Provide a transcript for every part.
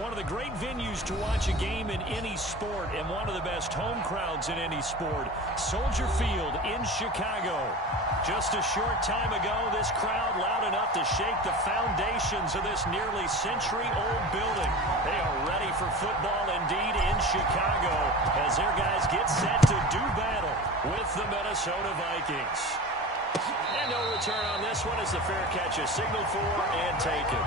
One of the great venues to watch a game in any sport and one of the best home crowds in any sport. Soldier Field in Chicago. Just a short time ago, this crowd loud enough to shake the foundations of this nearly century-old building. They are ready for football indeed in Chicago as their guys get set to do battle with the Minnesota Vikings. And no return on this one as the fair catch is signaled for and taken.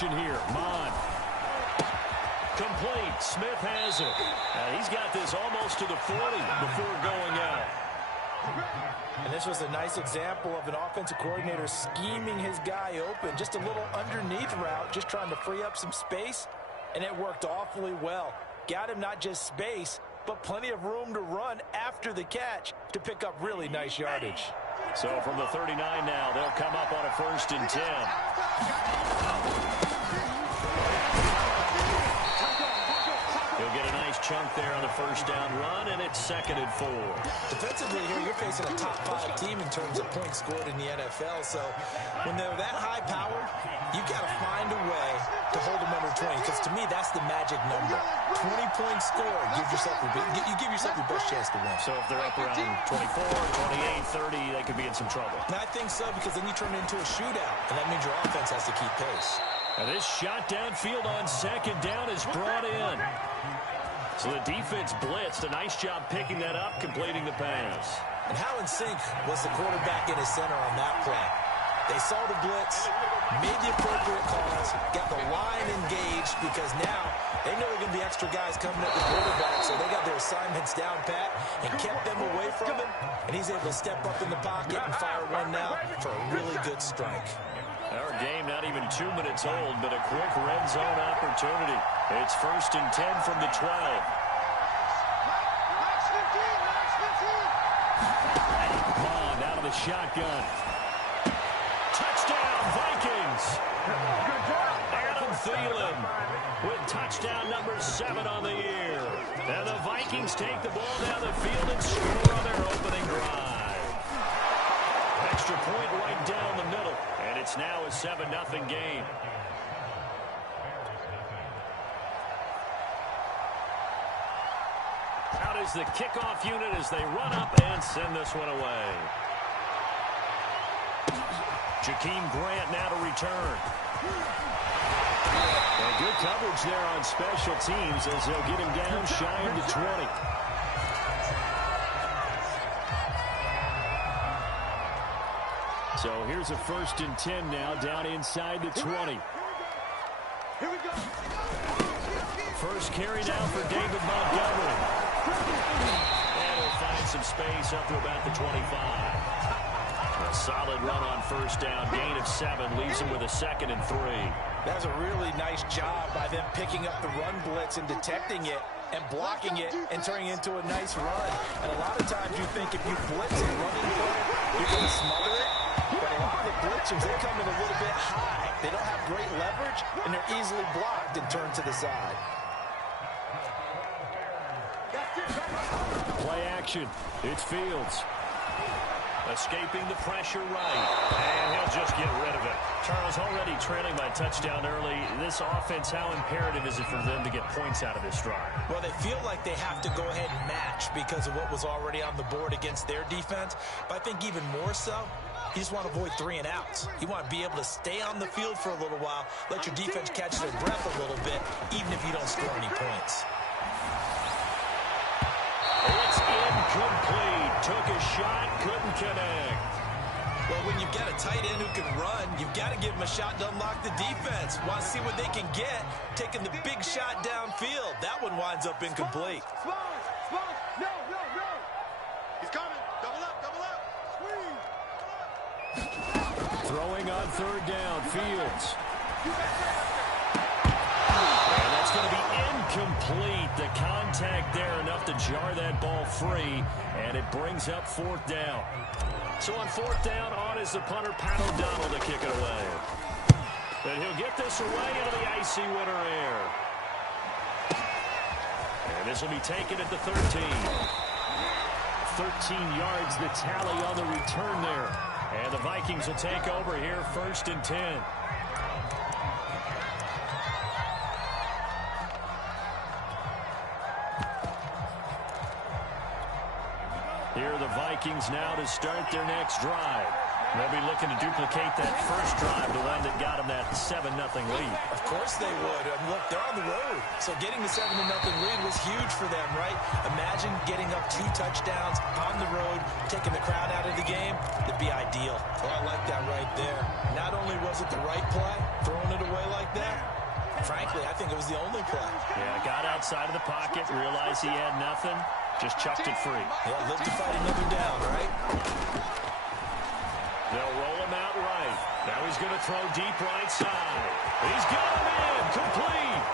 Here, Mond. Complete. Smith has it. He's got this almost to the 40 before going out. And this was a nice example of an offensive coordinator scheming his guy open. Just a little underneath route, just trying to free up some space, and it worked awfully well. Got him not just space, but plenty of room to run after the catch to pick up really nice yardage. So from the 39 now, they'll come up on a 1st and 10. He'll get a nice chunk there on the 1st down run, and it's 2nd and 4. Defensively here, you're facing a top 5 team in terms of points scored in the NFL, so when they're that high powered, you got to find a way to hold them under 20, because to me, that's the magic number. 20 points scored, you give yourself your best chance to win. So if they're up around 24, 28, 30, they could be in some trouble. And I think so, because then you turn it into a shootout, and that means your offense has to keep pace. Now this shot downfield on 2nd down is brought in. So the defense blitzed. A nice job picking that up, completing the pass. And how in sync was the quarterback in his center on that play? They saw the blitz, made the appropriate calls, got the line engaged, because now they know there are going to be extra guys coming at the quarterback, so they got their assignments down pat and kept them away from him, and he's able to step up in the pocket and fire one now for a really good strike. Our game not even 2 minutes old, but a quick red zone opportunity. It's 1st and 10 from the 12. Bond out of the shotgun. Touchdown, Vikings! Adam Thielen with touchdown number 7 on the year. And the Vikings take the ball down the field and score on their opening drive. Extra point right down the middle. And it's now a 7-0 game. Out is the kickoff unit as they run up and send this one away. Jakeem Grant now to return. And good coverage there on special teams as they'll get him down shy of the 20. So here's a 1st and 10 now, down inside the 20. Here we go. First carry now for David Montgomery. And he'll find some space up to about the 25. A solid run on 1st down, gain of 7, leaves him with a 2nd and 3. That's a really nice job by them picking up the run blitz and detecting it and blocking it and turning it into a nice run. And a lot of times you think if you blitz and running play, you can smother it. But a lot of the blitzers, they come in a little bit high. They don't have great leverage, and they're easily blocked and turned to the side. Play action. It's Fields. Escaping the pressure right. And he'll just get rid of it. Charles, already trailing by touchdown early. This offense, how imperative is it for them to get points out of this drive? Well, they feel like they have to go ahead and match because of what was already on the board against their defense. But I think even more so, you just want to avoid 3 and outs. You want to be able to stay on the field for a little while, let your defense catch their breath a little bit, even if you don't score any points. It's incomplete. Took a shot, couldn't connect. Well, when you've got a tight end who can run, you've got to give him a shot to unlock the defense. Want to see what they can get, taking the big shot downfield. That one winds up incomplete. Small. No. He's coming. Double up. Squeeze. Throwing on 3rd down, Fields. And that's going to be incomplete. The contact there enough to jar that ball free, and it brings up 4th down. So on 4th down, on is the punter, Pat O'Donnell, to kick it away. And he'll get this away into the icy winter air. And this will be taken at the 13. 13 yards, the tally on the return there. And the Vikings will take over here, 1st and 10. Here are the Vikings now to start their next drive. They'll be looking to duplicate that first drive, the one that got them that 7-0 lead. Of course they would. Look, they're on the road. So getting the 7-0 lead was huge for them, right? Imagine getting up 2 touchdowns on the road, taking the crowd out of the game. That'd be ideal. Well, I like that right there. Not only was it the right play, throwing it away like that, frankly, I think it was the only play. Yeah, got outside of the pocket, realized he had nothing, just chucked it free. Yeah, live to fight another down, right? They'll roll him out right. Now he's going to throw deep right side. He's got him in. Complete.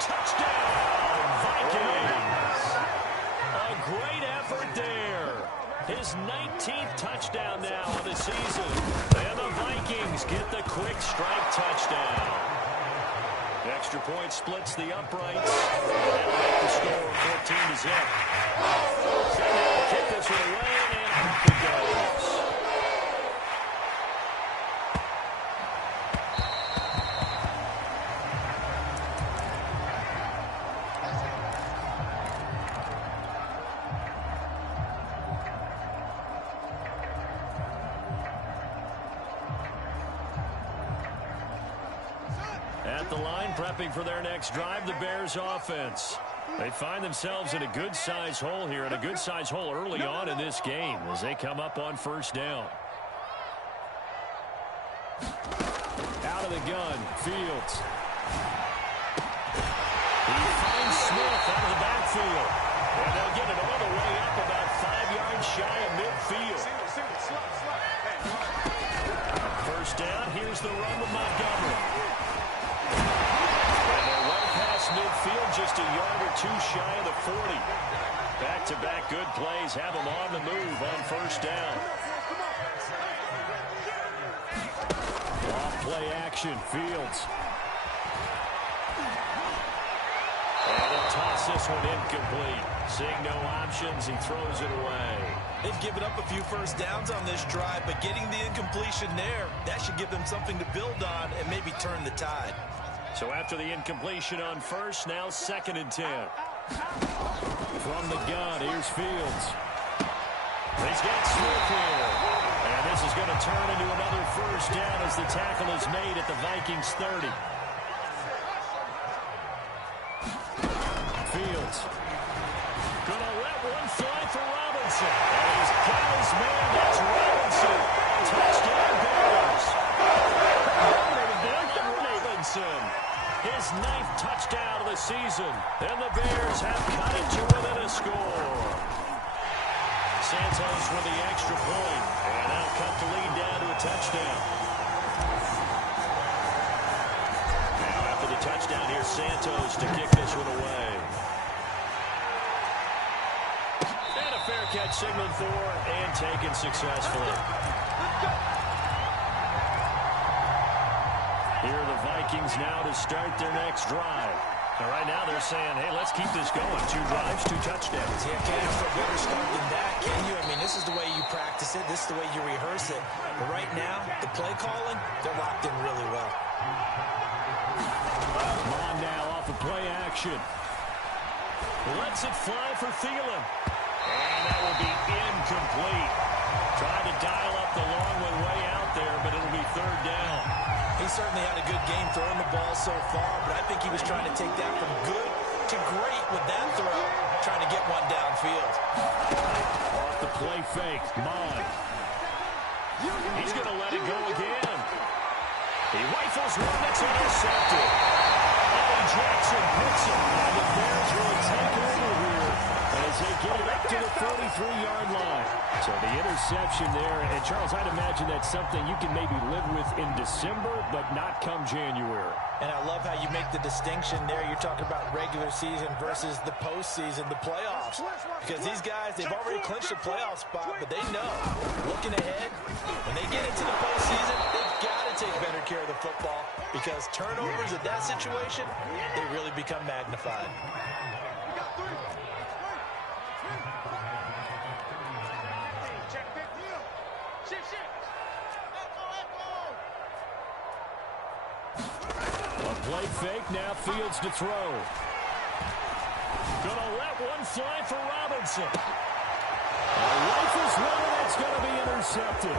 Touchdown, Vikings. A great effort there. His 19th touchdown now of the season. And the Vikings get the quick strike touchdown. The extra point splits the uprights. That'll make the score 14-0. They'll kick this one away, and up it goes. At the line, prepping for their next drive, the Bears offense. They find themselves in a good-sized hole here, and a good-sized hole early on in this game as they come up on 1st down. Out of the gun, Fields. He finds Smith out of the backfield. And they'll get it all the way up about 5 yards shy of midfield. 1st down, here's the run with Montgomery. Midfield just a yard or 2 shy of the 40. Back-to-back good plays have them on the move on 1st down. Off play action, Fields. And he'll toss this one incomplete. Seeing no options, he throws it away. They've given up a few 1st downs on this drive, but getting the incompletion there, that should give them something to build on and maybe turn the tide. So after the incompletion on 1st, now 2nd and 10. From the gun, here's Fields. He's got Smith here. And this is going to turn into another 1st down as the tackle is made at the Vikings 30. Fields. Going to let one fly for Robinson. And he's got his man. That's Robinson. Touchdown Bears. Robinson. His 9th touchdown of the season. And the Bears have cut it to within a score. Santos with the extra point. And now cut the lead down to a touchdown. Now after the touchdown, here's Santos to kick this one away. And a fair catch signaled for and taken successfully. Here are the Vikings now to start their next drive. And right now they're saying, hey, let's keep this going. 2 drives, 2 touchdowns. Yeah, can't ask for a better start than that, can you? I mean, this is the way you practice it. This is the way you rehearse it. But right now, the play calling, they're locked in really well. On now off of play action. Lets it fly for Thielen. And that will be incomplete. Trying to dial up the long one way out there, but it'll be 3rd down. He certainly had a good game throwing the ball so far, but I think he was trying to take that from good to great with that throw, trying to get one downfield. Off the play fake, Mon. He's going to let it go again. He rifles one that's intercepted. Eddie Jackson hits him, and the Bears will take over here as they get it up to the 43-yard line. So the interception there, and Charles, I'd imagine that's something you can maybe live with in December, but not come January. And I love how you make the distinction there. You're talking about regular season versus the postseason, the playoffs. Because these guys, they've already clinched a playoff spot, but they know, looking ahead, when they get into the postseason, they've got to take better care of the football because turnovers in that situation, they really become magnified. play fake. Now Fields to throw. Gonna let one fly for Robinson. A rifles one, and it's going to be intercepted.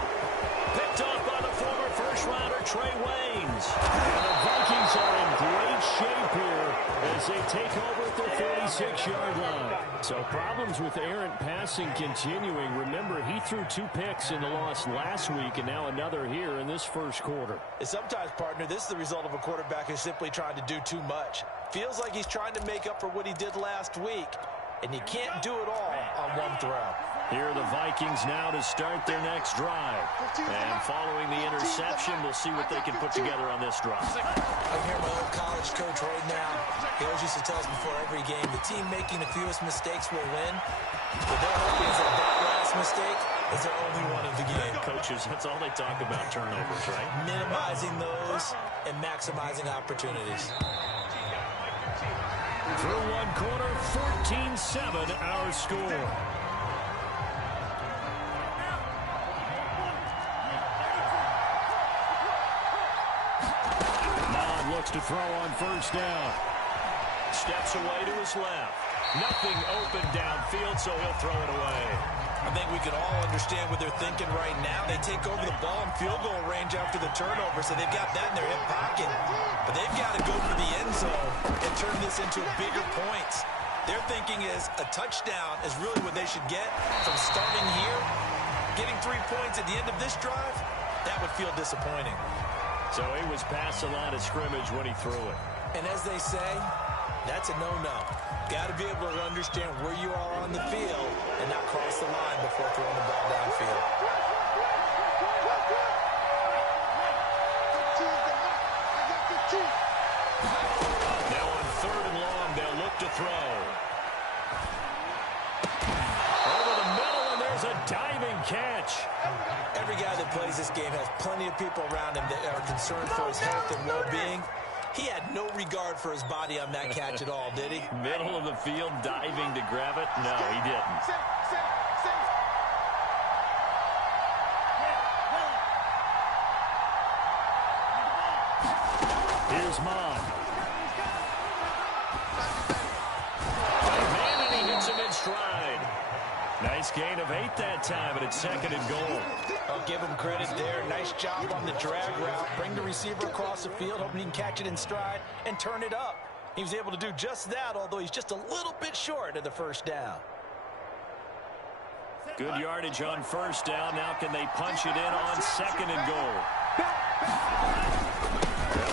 Picked off by the former first-rounder Trey Waynes. And the Vikings are in great shape here as they take over at their 46-yard line. So problems with errant passing continuing. Remember, he threw 2 picks in the loss last week, and now another here in this first quarter. And sometimes, partner, this is the result of a quarterback who's simply trying to do too much. Feels like he's trying to make up for what he did last week, and you can't do it all on one throw. Here are the Vikings now to start their next drive. And following the interception, we'll see what they can put together on this drive. I'm here my old college coach right now. He always used to tell us before every game, the team making the fewest mistakes will win. But their hope is that last mistake is their only one of the game. Coaches, that's all they talk about, turnovers, right? Minimizing those and maximizing opportunities. Through one quarter, 14-7 our score. Looks to throw on first down. Steps away to his left. Nothing open downfield, so he'll throw it away. I think we can all understand what they're thinking right now. They take over the ball in field goal range after the turnover, so they've got that in their hip pocket. But they've got to go for the end zone and turn this into bigger points. Their thinking is a touchdown is really what they should get from starting here. Getting 3 points at the end of this drive, that would feel disappointing. So he was past the line of scrimmage when he threw it. And as they say, that's a no-no. Got to be able to understand where you are on the field and not cross the line before throwing the ball downfield. Now on 3rd and long, they'll look to throw. Over the middle, and there's a diving catch. Every guy that plays this game has plenty of people around him that are concerned for his health and well-being. He had no regard for his body on that catch at all, did he? Middle of the field, diving to grab it? No, he didn't. Here's Mond. Man, and he hits him in stride. Nice gain of 8 that time, and it's 2nd and goal. I'll give him credit there. Nice job on the drag route. Bring the receiver across the field, hoping he can catch it in stride and turn it up. He was able to do just that, although he's just a little bit short of the first down. Good yardage on first down. Now can they punch it in on 2nd and goal?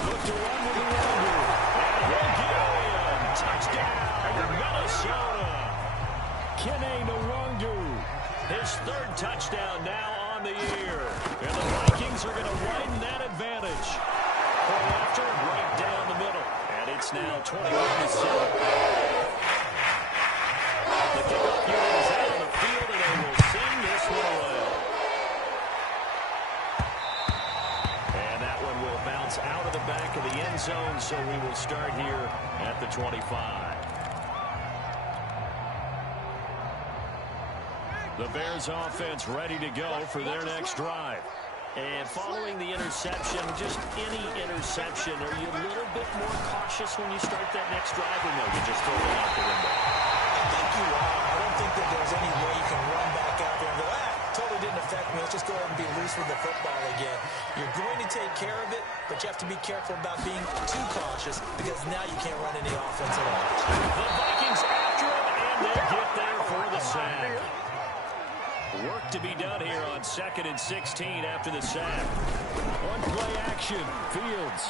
Look to run with the Wonder. And he'll get in. Touchdown, Minnesota. Kene Nwangu. His 3rd touchdown now on the year. And the Vikings are going to widen that advantage. Point after, right down the middle. And it's now 21-7. The kickoff unit is out on the field, and they will sing this one away. And that one will bounce out of the back of the end zone, so we will start here at the 25. The Bears offense ready to go for their next drive. And following the interception, just any interception, are you a little bit more cautious when you start that next drive, or no, you just throw it out the window? I think you are. I don't think that there's any way you can run back out there and go, totally didn't affect me. Let's just go ahead and be loose with the football again. You're going to take care of it, but you have to be careful about being too cautious because now you can't run any offense at all. The Vikings after him, and they get there for the sack. Work to be done here on 2nd and 16 after the sack. One play action. Fields.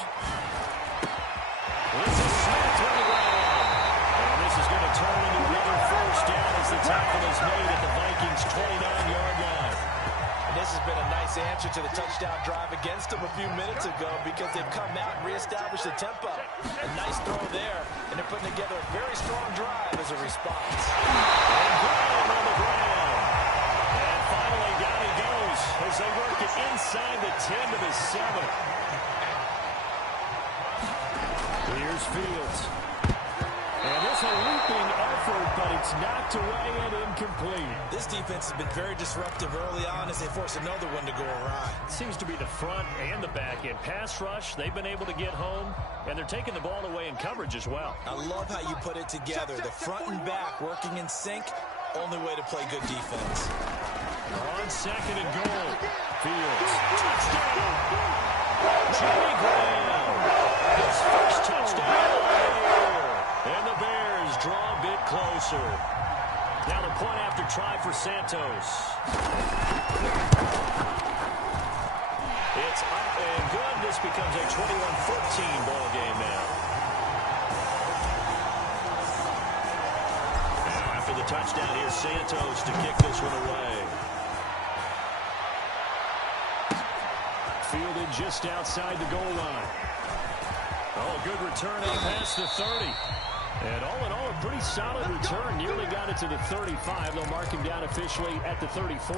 This is Smith on the ground. And this is going to turn into another first down as the tackle is made at the Vikings' 29-yard line. And this has been a nice answer to the touchdown drive against them a few minutes ago because they've come out and reestablished the tempo. A nice throw there, and they're putting together a very strong drive as a response. And Brown on the ground. Finally, down he goes as they work it inside the 10 to the 7. Here's Fields. And it's a leaping effort, but it It's knocked away and incomplete. This defense has been very disruptive early on as they force another one to go awry. It seems to be the front and the back end. Pass rush, they've been able to get home, and they're taking the ball away in coverage as well. I love how you put it together. The front and back working in sync, only way to play good defense. On second and goal, Fields. Touchdown! Jimmy Graham. His first touchdown of the year. And the Bears draw a bit closer. Now the point after try for Santos. It's up and good. This becomes a 21-14 ball game now. After the touchdown, here's Santos to kick this one away. Fielded just outside the goal line. Oh, good return out past the 30. And all in all, a pretty solid return. Nearly got it to the 35. They'll mark him down officially at the 34.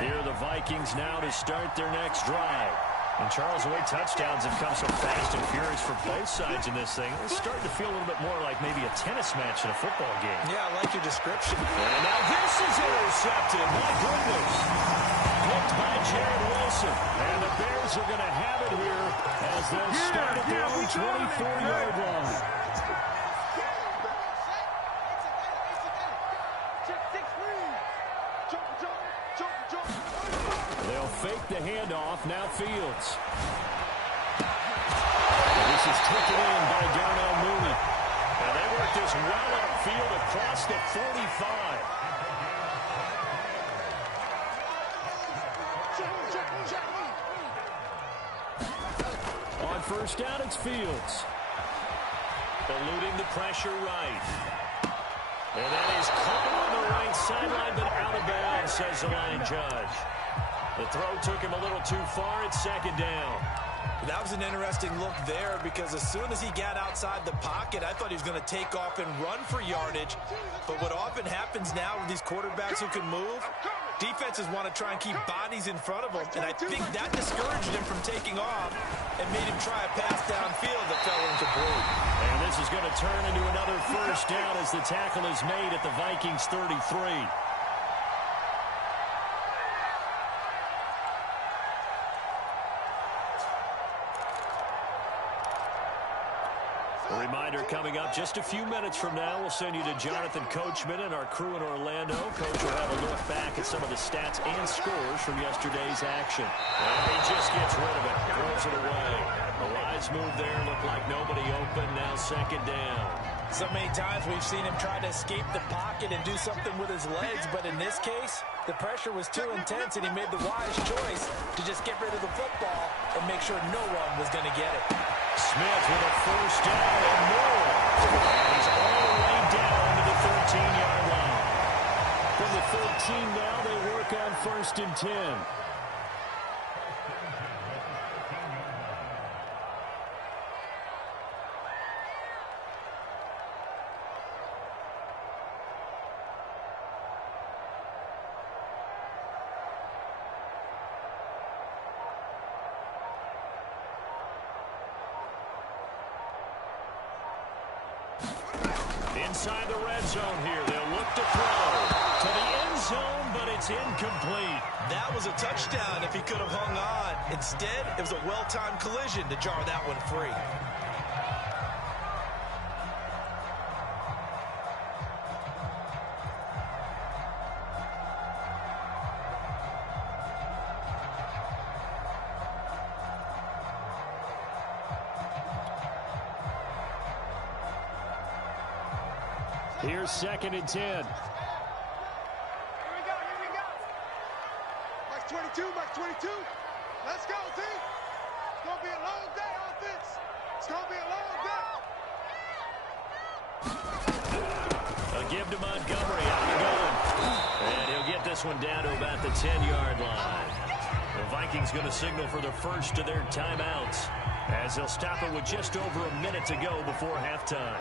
Here are the Vikings now to start their next drive. And Charles, the way touchdowns have come so fast and furious for both sides in this thing, it's starting to feel a little bit more like maybe a tennis match in a football game. Yeah, I like your description. And now this is intercepted. My goodness. Picked by Jared Wilson. And the Bears are going to have it here as they'll start at their own 24-yard line. They'll fake the handoff. Now Fields. And this is taken in by Darnell Mooney. And they work this well upfield across the 45. On first down, it's Fields. Eluding the pressure right. And that is caught on the right sideline, but out of bounds, says the line judge. The throw took him a little too far. It's second down. That was an interesting look there because as soon as he got outside the pocket, I thought he was going to take off and run for yardage. But what often happens now with these quarterbacks who can move, defenses want to try and keep bodies in front of them. And I think that discouraged him from taking off and made him try a pass downfield that fell incomplete. And this is going to turn into another first down as the tackle is made at the Vikings 33. A reminder coming up just a few minutes from now, we'll send you to Jonathan Coachman and our crew in Orlando. Coach will have a look back at some of the stats and scores from yesterday's action. And he just gets rid of it, throws it away. A wise move there, looked like nobody open, now second down. So many times we've seen him try to escape the pocket and do something with his legs, but in this case, the pressure was too intense and he made the wise choice to just get rid of the football and make sure no one was going to get it. Smith with a first down and more. And he's all the way down to the 13-yard line. From the 13 now, they work on first and 10. Inside the red zone here. They'll look to throw to the end zone, but it's incomplete. That was a touchdown if he could have hung on. Instead, it was a well-timed collision to jar that one free. Here's second and 10. Here we go, here we go. Mark 22, Mark 22. Let's go, team. It's going to be a long day on this. It's going to be a long day. A give to Montgomery, out he going. And he'll get this one down to about the 10-yard line. The Vikings going to signal for the first of their timeouts as they'll stop it with just over a minute to go before halftime.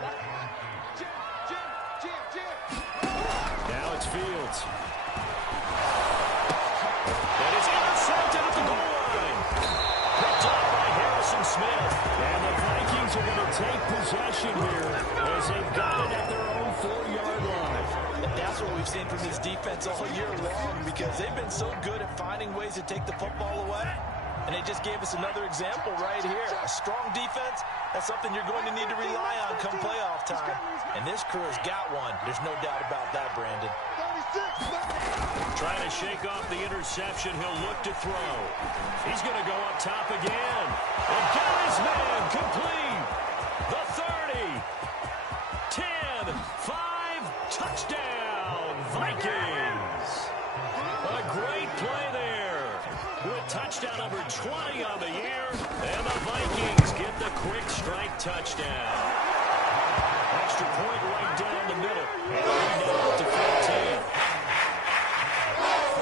Now it's Fields. And it's intercepted at the goal line. Picked up by Harrison looking to take possession here as they've got it at their own 4-yard line. And that's what we've seen from this defense all year long, because they've been so good at finding ways to take the football away. And they just gave us another example right here. A strong defense, that's something you're going to need to rely on come playoff time. And this crew has got one. There's no doubt about that, Brandon. Trying to shake off the interception. He'll look to throw. He's going to go up top again. And got his man complete. The 30. 10. 5. Touchdown. Vikings. A great play there. With touchdown number 20 on the year. And the Vikings get the quick strike touchdown. Extra point right down the middle. And lead now up to 15.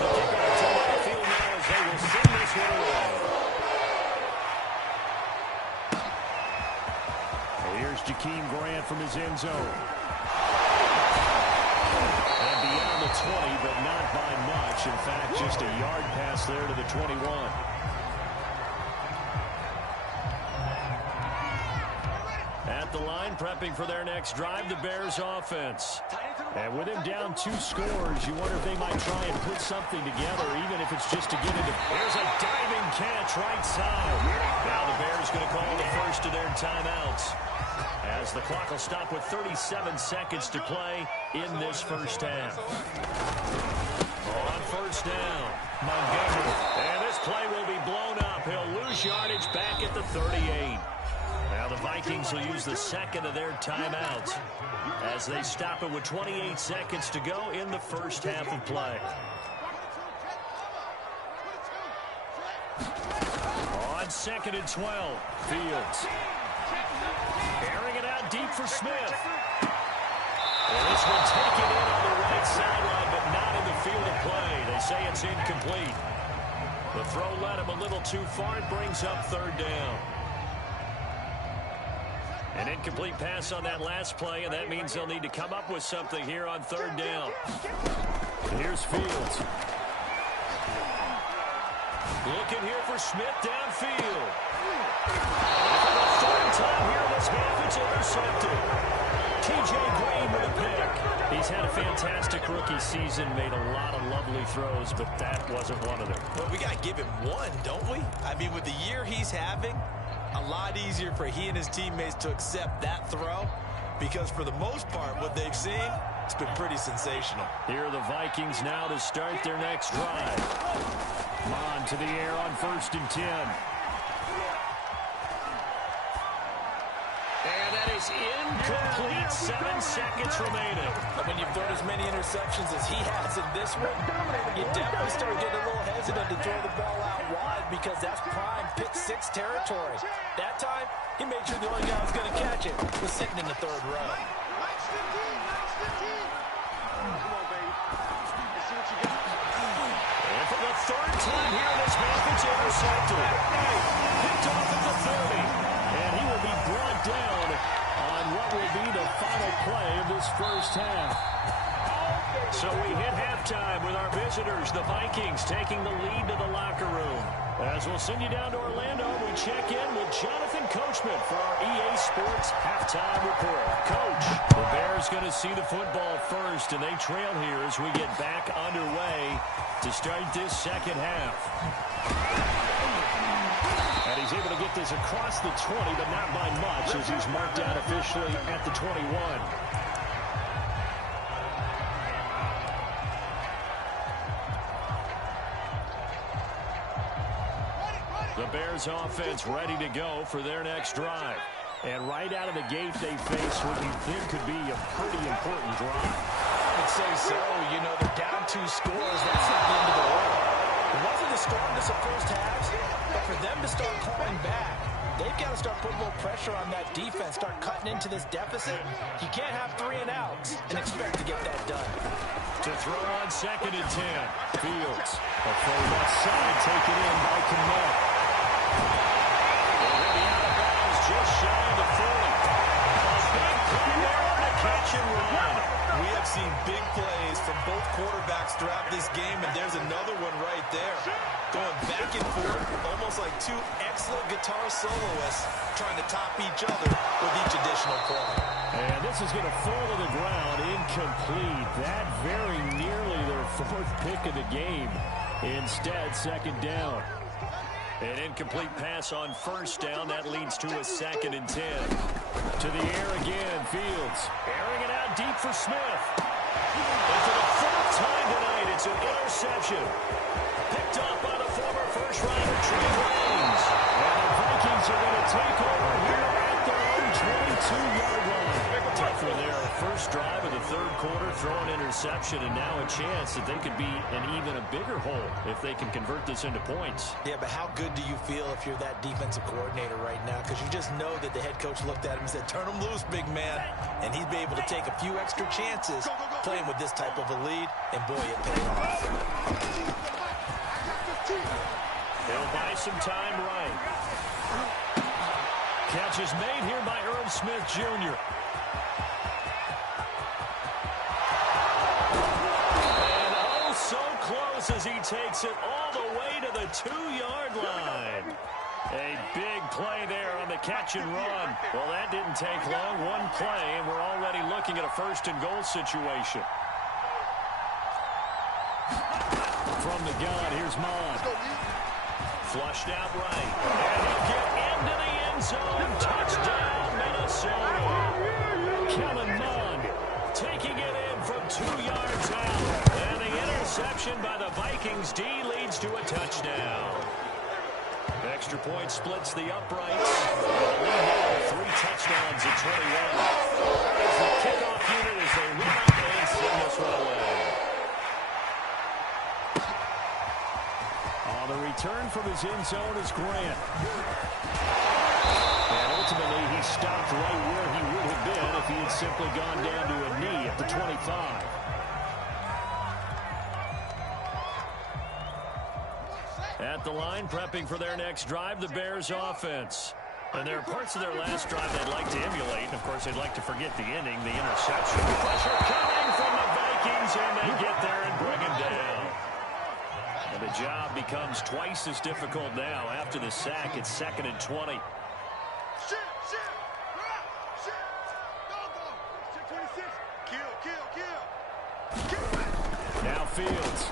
The kickoff to the field now as they will send this one away. Well, here's Jakeem Grant from his end zone. And beyond the 20, but not by much. In fact, just a yard pass there to the 21. At the line, prepping for their next drive, the Bears offense. And with him down 2 scores, you wonder if they might try and put something together, even if it's just to get into. There's a diving catch right side. Now the Bears going to call the first of their timeouts, as the clock will stop with 37 seconds to play in this first half. On first down, Montgomery. And this play will be blown up. He'll lose yardage back at the 38. Now the Vikings will use the second of their timeouts as they stop it with 28 seconds to go in the first half of play. On 2nd and 12, Fields. Airing it out deep for Smith. And this one taken in on the right sideline, but not in the field of play. They say it's incomplete. The throw led him a little too far. It brings up 3rd down. An incomplete pass on that last play, and that means they'll need to come up with something here on 3rd down. Here's Fields. Looking here for Smith downfield. And for the 3rd time here in this half, it's intercepted. T.J. Green with a pick. He's had a fantastic rookie season, made a lot of lovely throws, but that wasn't one of them. Well, we got to give him one, don't we? I mean, with the year he's having, a lot easier for he and his teammates to accept that throw, because for the most part, what they've seen, it's been pretty sensational. Here are the Vikings now to start their next drive. Mon to the air on 1st and 10. And that is incomplete. 7 seconds remaining. And when you've thrown as many interceptions as he has in this one, you definitely start getting a little hesitant to throw the ball out wide, because that's prime pick 6 territory. That time, he made sure the only guy who was going to catch it was sitting in the 3rd row. And for the 3rd time here in this half, it's intercepted. Picked off at the 30. And he will be brought down on what will be the final play of this first half. So we hit halftime with our visitors, the Vikings, taking the lead to the locker room. As we'll send you down to Orlando, we check in with Jonathan Coachman for our EA Sports Halftime Report. Coach, the Bears going to see the football first, and they trail here as we get back underway to start this second half. And he's able to get this across the 20, but not by much, as he's marked down officially at the 21. The Bears offense ready to go for their next drive. And right out of the gate, they face what you think could be a pretty important drive. I'd say so. You know, they're down 2 scores. That's not the end of the world. It wasn't the strongest of first halves, but for them to start clawing back, they've got to start putting a little pressure on that defense, start cutting into this deficit. You can't have 3 and outs and expect to get that done. To throw on 2nd and 10. Fields. A full left side taken in by Connect. Already out of bounds, just shy of the 40. A big play there on a catch and run. We have seen big plays from both both quarterbacks throughout this game, and there's another one right there. Going back and forth, almost like two excellent guitar soloists trying to top each other with each additional play. And this is going to fall to the ground incomplete. That very nearly their fourth pick of the game. Instead, second down. An incomplete pass on first down. That leads to a 2nd and 10. To the air again, Fields. Airing it out deep for Smith. And for the 4th time tonight, it's an interception. Picked up by the former first-rounder, Trey Waynes. And the Vikings are going to take over here at their own 22-yard line. Tough one there. First drive of the 3rd quarter, throw an interception, and now a chance that they could be in even a bigger hole if they can convert this into points. Yeah, but how good do you feel if you're that defensive coordinator right now? Because you just know that the head coach looked at him and said, turn him loose, big man. And he'd be able to take a few extra chances playing with this type of a lead, and boy, it paid off. They'll buy some time right. Catch is made here by Irv Smith, Jr. So close as he takes it all the way to the 2-yard line. A big play there on the catch and run. Well, that didn't take long. One play, and we're already looking at a 1st and goal situation. From the gun, here's Mond. Flushed out right. And he'll get into the end zone. Touchdown, Minnesota. Kellen Mond taking it in from 2 yards out. And the interception by the Vikings D leads to a touchdown. Extra point splits the uprights. The lead now 3 touchdowns at 21. As the kickoff unit as they run up and send this one away. On the return from his end zone is Grant. And ultimately he stopped right where he would have been if he had simply gone down to a knee at the 25. At the line, prepping for their next drive, the Bears offense. And there are parts of their last drive they'd like to emulate. And, of course, they'd like to forget the ending, the interception. Pressure coming from the Vikings, and they get there and bring him down. And the job becomes twice as difficult now. After the sack, it's 2nd and 20. Now Fields.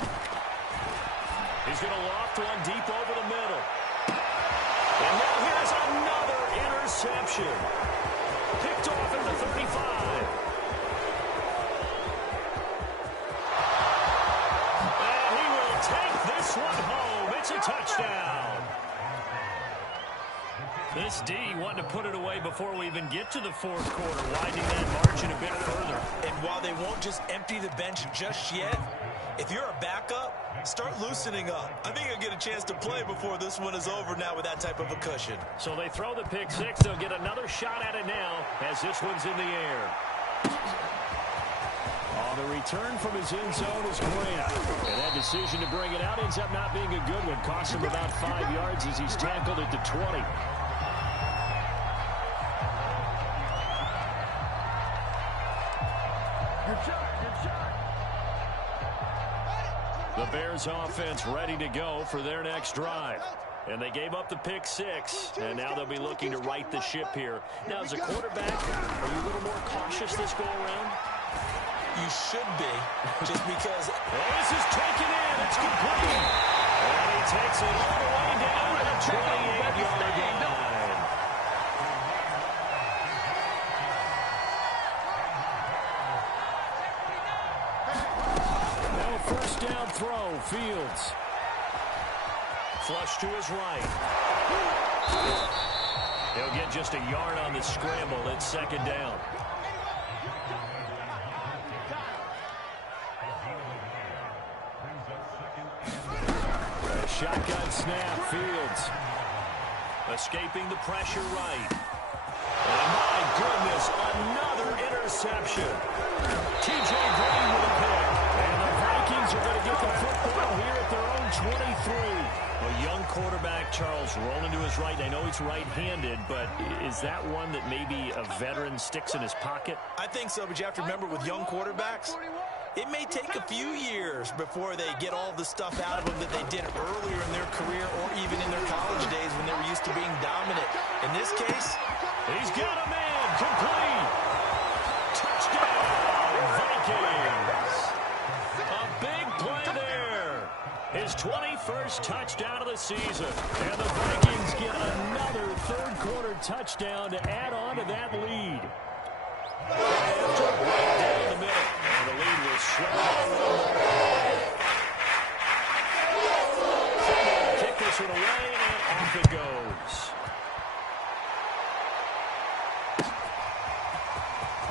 He's going to loft one deep over the middle. And now here's another interception. Picked off at the 35. And he will take this one home. It's a touchdown. This D wanting to put it away before we even get to the 4th quarter, widening that margin a bit further. And while they won't just empty the bench just yet, if you're a backup, start loosening up. I think you'll get a chance to play before this one is over now with that type of a cushion. So they throw the pick 6. They'll get another shot at it now as this one's in the air. On the return from his end zone is Grant. And that decision to bring it out ends up not being a good one. Costs him about 5 yards as he's tackled at the 20. The Bears offense ready to go for their next drive. And they gave up the pick 6, and now they'll be looking to right the ship here. Now, as a quarterback, are you a little more cautious this go-around? You should be, just because... This is taken in. It's complete. And he takes it all the way down to the 28-yard line. First down throw, Fields. Flush to his right. He'll get just a yard on the scramble. It's 2nd down. A shotgun snap, Fields. Escaping the pressure right. And my goodness, another interception. T.J. Green with a pick. And the Vikings are going to get the football here at their own 23. A young quarterback, Charles, rolling to his right. I know he's right-handed, but is that one that maybe a veteran sticks in his pocket? I think so, but you have to remember with young quarterbacks, It may take a few years before they get all the stuff out of them that they did earlier in their career or even in their college days when they were used to being dominant. In this case, he's got a man complete. Touchdown, Vikings. A big play there. His 21st touchdown of the season. And the Vikings get another third-quarter touchdown to add on to that lead. After right down the middle. And the lead was swallowed. Kick this one away, and off it goes.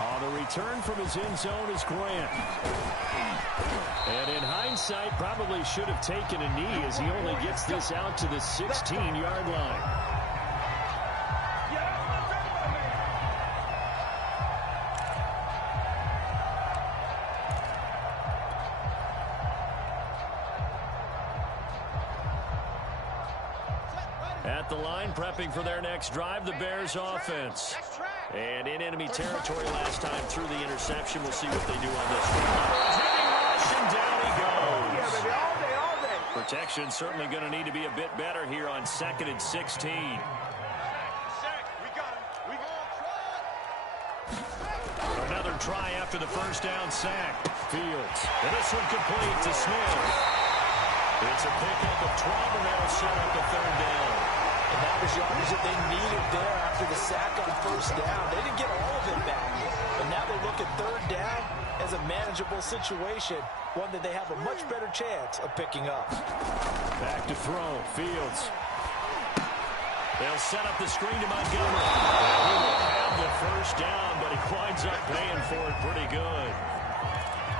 On the return from his end zone is Grant. And in hindsight, probably should have taken a knee as he only gets this out to the 16-yard line. At the line, prepping for their next drive, the Bears offense. And in enemy territory last time through the interception. We'll see what they do on this one. And down he goes. Protection certainly going to need to be a bit better here on 2nd and 16. Another try after the first down sack. Fields. And this one complete to Smith. It's a pickup of 12, and that'll set up the third down. And that was yardage that they needed there after the sack on first down. They didn't get all of it back. But now they look at third down as a manageable situation, one that they have a much better chance of picking up. Back to throw. Fields. They'll set up the screen to Montgomery. And he will have the first down, but he winds up paying for it pretty good.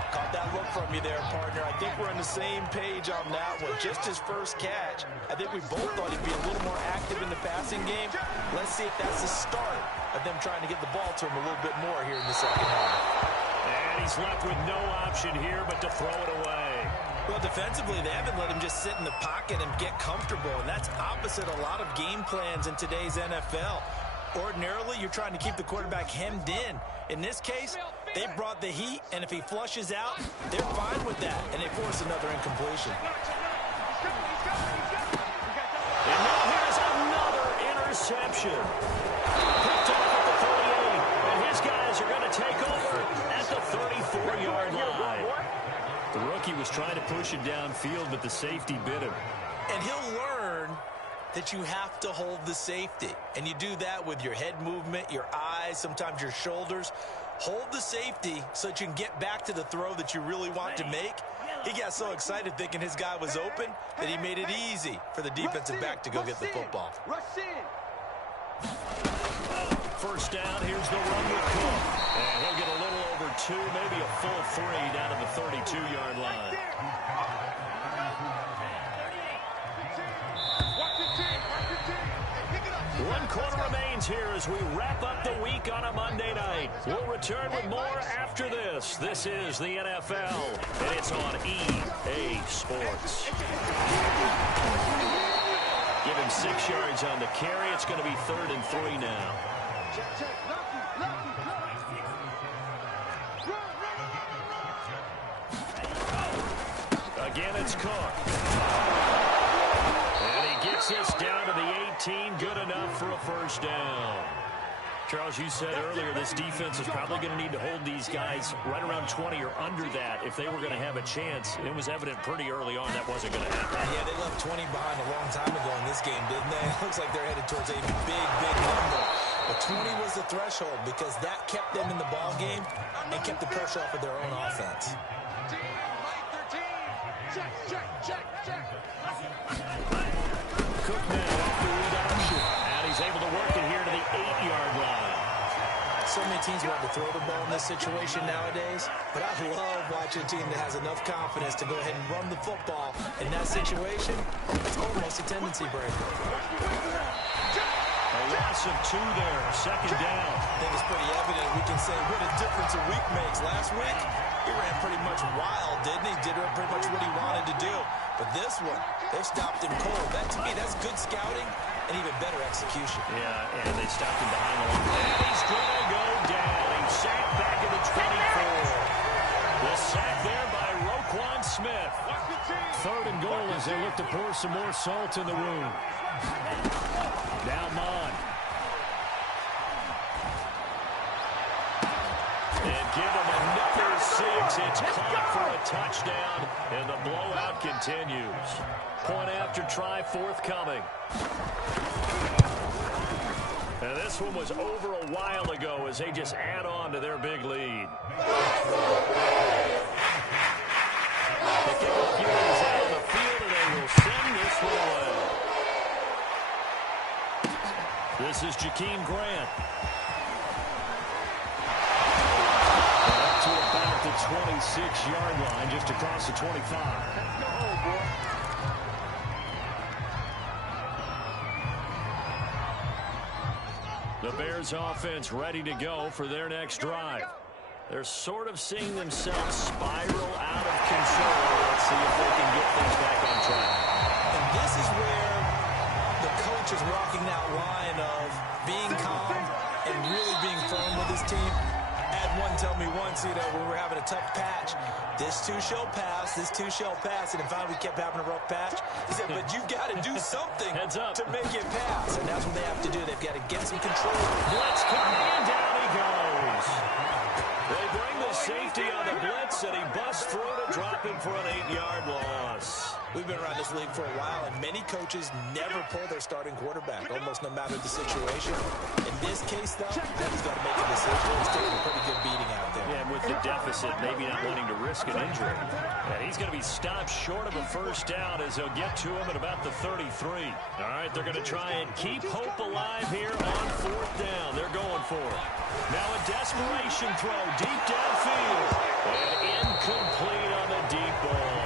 Caught that look from you there, partner. I think we're on the same page on that one. Just his first catch. I think we both thought he'd be a little more active in the passing game. Let's see if that's the start of them trying to get the ball to him a little bit more here in the second half. And he's left with no option here but to throw it away. Well, defensively, they haven't let him just sit in the pocket and get comfortable, and that's opposite a lot of game plans in today's NFL. Ordinarily, you're trying to keep the quarterback hemmed in. In this case, they brought the heat, and if he flushes out, they're fine with that, and they force another incompletion. And now here's another interception. Picked off at the 38, and his guys are going to take over at the 34-yard line. The rookie was trying to push it downfield, but the safety bit him. And he'll learn that you have to hold the safety. And you do that with your head movement, your eyes, sometimes your shoulders. Hold the safety so that you can get back to the throw that you really want to make. He got so excited thinking his guy was open that he made it easy for the defensive back to go get the football. First down, here's the run with Cook. And he'll get a little over 2, maybe a full 3 down to the 32-yard line. One quarter remains here as we wrap up the week on a Monday night. We'll return with more after this. This is the NFL, and it's on EA Sports. Give him 6 yards on the carry. It's going to be 3rd and 3 now. Again, it's Cook. And he gets this down to the 18. Good enough for a first down. Charles, you said earlier this defense is probably going to need to hold these guys right around 20 or under that if they were going to have a chance. It was evident pretty early on that wasn't going to happen. Yeah, they left 20 behind a long time ago in this game, didn't they? It looks like they're headed towards a big, big number. But 20 was the threshold because that kept them in the ball game and kept the pressure off of their own offense. Cook now off the read option. And he's able to work it here to the 8-yard line. So many teams want to throw the ball in this situation nowadays, but I love watching a team that has enough confidence to go ahead and run the football. In that situation, it's almost a tendency breaker. A loss of 2 there, 2nd down. I think it's pretty evident. We can say what a difference a week makes. Last week, he ran pretty much wild, didn't he? Did pretty much what he wanted to do. But this one, they've stopped him cold. That, to me, that's good scouting and even better execution. Yeah, and they stopped him behind the line. And he's going to go down. He's sacked back at the 24. The sack there some more salt in the wound. Now Mon. And give him another 6. It's caught for a touchdown, and the blowout continues. Point after try forthcoming. And this one was over a while ago as they just add on to their big lead. The kickoff unit is out on the field, and they will send this one away. This is Jakeem Grant. Up to about the 26-yard line, just across the 25. The Bears offense ready to go for their next drive. They're sort of seeing themselves spiral out of control. Let's see if they can get things back on track. And this is where the coach is walking that line of being calm and really being firm with his team. I had one tell me once, when we were having a tough patch, this too shall pass, this too shall pass. And finally we kept having a rough patch. He said, but you've got to do something to make it pass. And that's what they have to do. They've got to get some control. Blitz coming, and down he goes. They bring the safety on the blitz, and he busts through to drop him for an 8-yard loss. We've been around this league for a while, and many coaches never pull their starting quarterback, almost no matter the situation. In this case, though, he's got to make a decision. He's taking a pretty good beating out there. Yeah, and with the deficit, maybe not wanting to risk an injury. And he's going to be stopped short of a first down as they'll get to him at about the 33. All right, they're going to try and keep hope alive here on 4th down. They're going for it. Now a desperation throw deep downfield. And incomplete on the deep ball.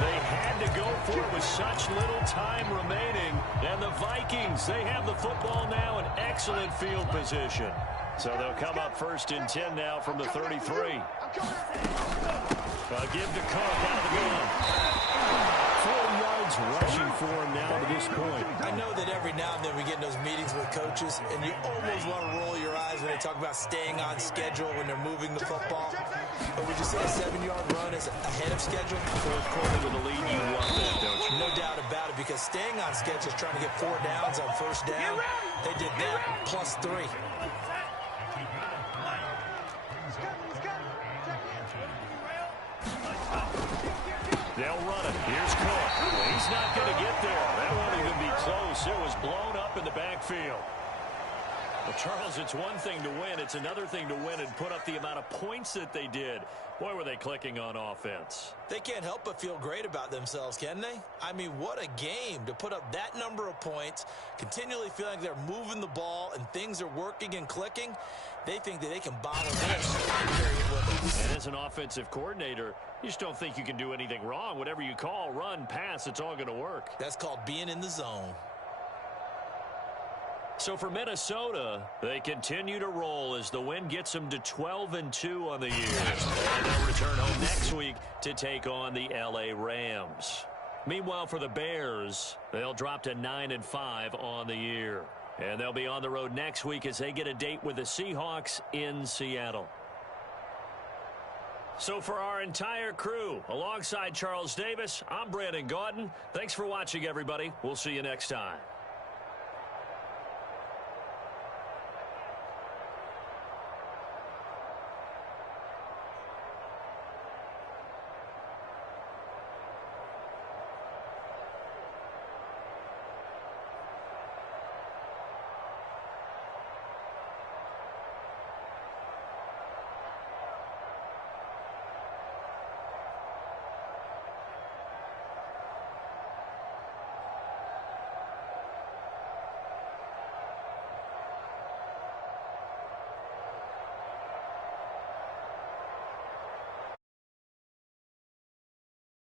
They had to go for it with such little time remaining. And the Vikings, they have the football now in excellent field position. So they'll come up 1st and 10 now from the 33. Give to Cook out of the gun. 4 yards rushing for him now to this point. I know that every now and then we get in those meetings with coaches, and you almost want to roll your eyes when they talk about staying on schedule when they're moving the football. But would you say a 7-yard run is ahead of schedule? 4th quarter with a lead, you want that, don't you? No doubt about it, because staying on schedule is trying to get 4 downs on 1st down. They did that plus 3. They'll run it. Here's Cook. He's not going to get there. That won't even be close. It was blown up in the backfield. Well, Charles, it's one thing to win. It's another thing to win and put up the amount of points that they did. Boy, were they clicking on offense. They can't help but feel great about themselves, can they? I mean, what a game to put up that number of points, continually feeling like they're moving the ball and things are working and clicking. They think that they can bottle this and carry it with them. And as an offensive coordinator, you just don't think you can do anything wrong. Whatever you call, run, pass, it's all going to work. That's called being in the zone. So for Minnesota, they continue to roll as the win gets them to 12-2 on the year. And they'll return home next week to take on the LA Rams. Meanwhile, for the Bears, they'll drop to 9-5 on the year. And they'll be on the road next week as they get a date with the Seahawks in Seattle. So for our entire crew, alongside Charles Davis, I'm Brandon Gaudin. Thanks for watching, everybody. We'll see you next time.